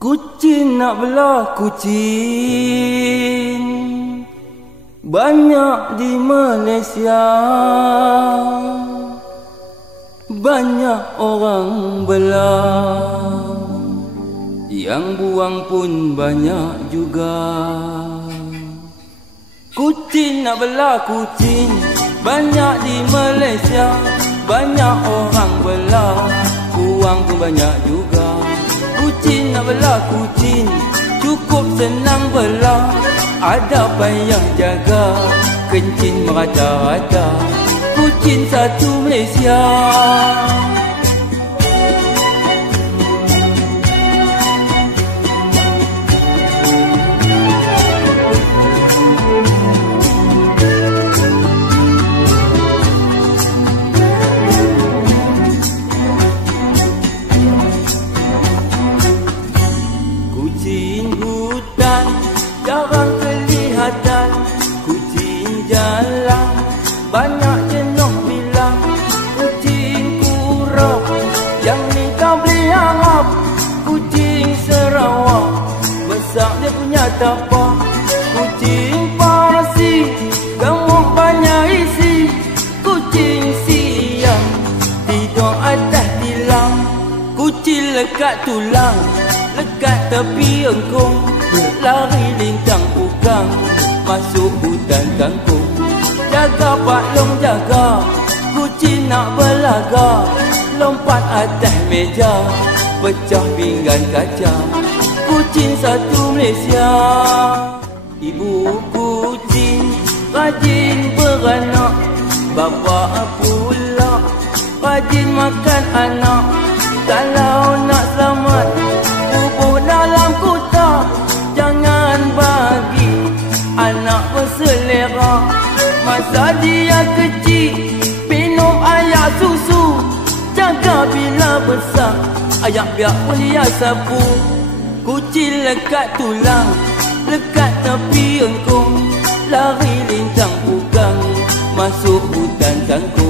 Kucing nak belah kucing banyak di Malaysia. Banyak orang belah, yang buang pun banyak juga. Kucing nak belah kucing banyak di Malaysia. Banyak orang belah, buang pun banyak juga. Kucing nak belah kucing cukup senang belah, ada payah jaga, kencing merata-rata. Kucing satu Malaysia. Kucing hutan jarang kelihatan, kucing jalan banyak jenuh bilang. Kucing kurap yang ni kau boleh harap. Kucing Sarawak besar dia punya tapak. Kucing Parsi gemuk banyak isi. Kucing Siam tidur atas tilam. Kucing lekat tulang, lekat tepi engkong, lari lintang ukang, masuk hutan kangkung. Jaga Pak Long jaga, kucing nak belaga, lompat atas meja, pecah pinggan kaca. Kucing satu Malaysia. Ibu kucing rajin beranak, bapa pula rajin makan anak. Kalau nak selamat bubuk dalam kotak, jangan bagi anak berselera. Masa dia kecil minum air susu, jaga bila besar ayak biak pun dia sapu. Kucing lekat tulang, lekat tepi engkong, lari lintang ukang, masuk hutan kangkung.